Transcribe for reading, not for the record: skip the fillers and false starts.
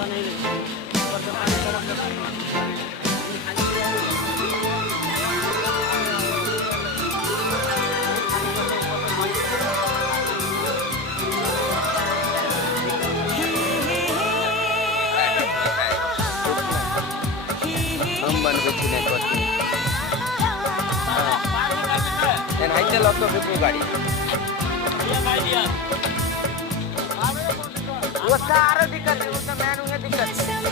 Amban kecil nekot. Dan haite lokto buku gadi. वो सारा दिक्कत है उसमें मैन हुए दिक्कत